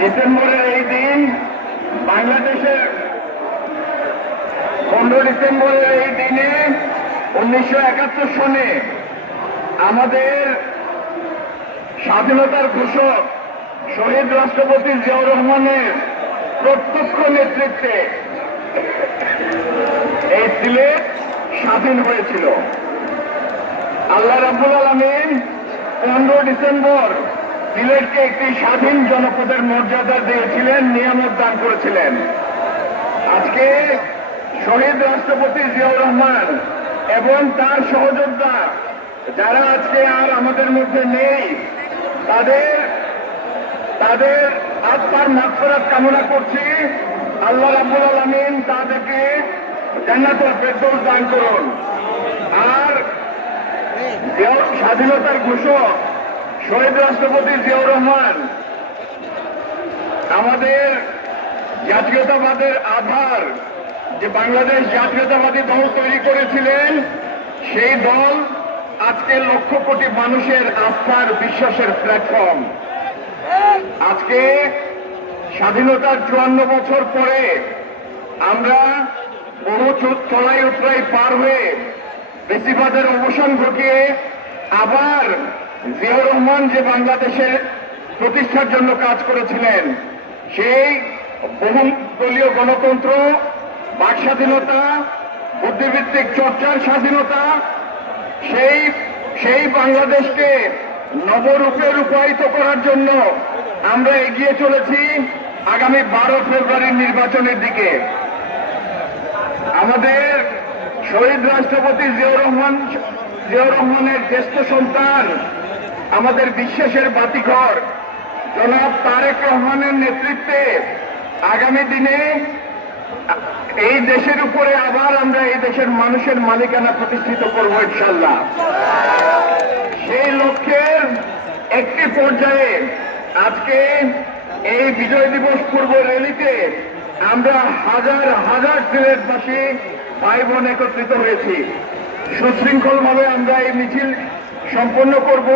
ডিসেম্বরের এই দিন বাংলাদেশের 15 ডিসেম্বরের এই দিনে 1971 সনে আমাদের স্বাধীনতার ঘোষক শহীদ রাষ্ট্রপতি জিয়াউর রহমানের প্রত্যক্ষ নেতৃত্বে এই সিলেট স্বাধীন হয়েছিল। আল্লাহ রাব্বুল আলামিন 15 ডিসেম্বর সিলেটকে একটি স্বাধীন জনপদের মর্যাদা দিয়েছিলেন, নিয়ামত দান করেছিলেন। আজকে শহীদ রাষ্ট্রপতি জিয়াউর রহমান এবং তার সহযোদ্ধা যারা আজকে আর আমাদের মধ্যে নেই, তাদের আত্মার মাগফিরাত কামনা করছি। আল্লাহ রাব্বুল আলামিন তাদেরকে জান্নাতুল ফেরদৌস দান করুন। আর স্বাধীনতার ঘোষক শহীদ রাষ্ট্রপতি জিয়াউর রহমান আমাদের জাতীয়তাবাদের আধার, যে বাংলাদেশ জাতীয়তাবাদী দল তৈরি করেছিলেন, সেই দল আজকে লক্ষ কোটি মানুষের আস্থার বিশ্বাসের প্ল্যাটফর্ম। আজকে স্বাধীনতার 54 বছর পরে আমরা বহু চড়াই উতরাই পার হয়ে বেশিবাদের অবসান ঘটিয়ে আবার জিয়াউর রহমান যে বাংলাদেশের প্রতিষ্ঠার জন্য কাজ করেছিলেন, সেই বহুদলীয় গণতন্ত্র, বাক স্বাধীনতা, বুদ্ধিভিত্তিক চর্চার স্বাধীনতা, সেই বাংলাদেশকে নবরূপে রূপায়িত করার জন্য আমরা এগিয়ে চলেছি আগামী 12 ফেব্রুয়ারির নির্বাচনের দিকে। আমাদের শহীদ রাষ্ট্রপতি জিয়াউর রহমানের জ্যেষ্ঠ সন্তান, আমাদের বিশ্বাসের বাতিঘর জনাব তারেক রহমানের নেতৃত্বে আগামী দিনে এই দেশের উপরে আবার আমরা এই দেশের মানুষের মালিকানা প্রতিষ্ঠিত করব ইনশাআল্লাহ। সেই লক্ষ্যের একটি পর্যায়ে আজকে এই বিজয় দিবস পূর্ব র্যালিতে আমরা হাজার হাজার সিলেটবাসী ভাই বোন একত্রিত হয়েছি। সুশৃঙ্খলভাবে আমরা এই মিছিল সম্পন্ন করব।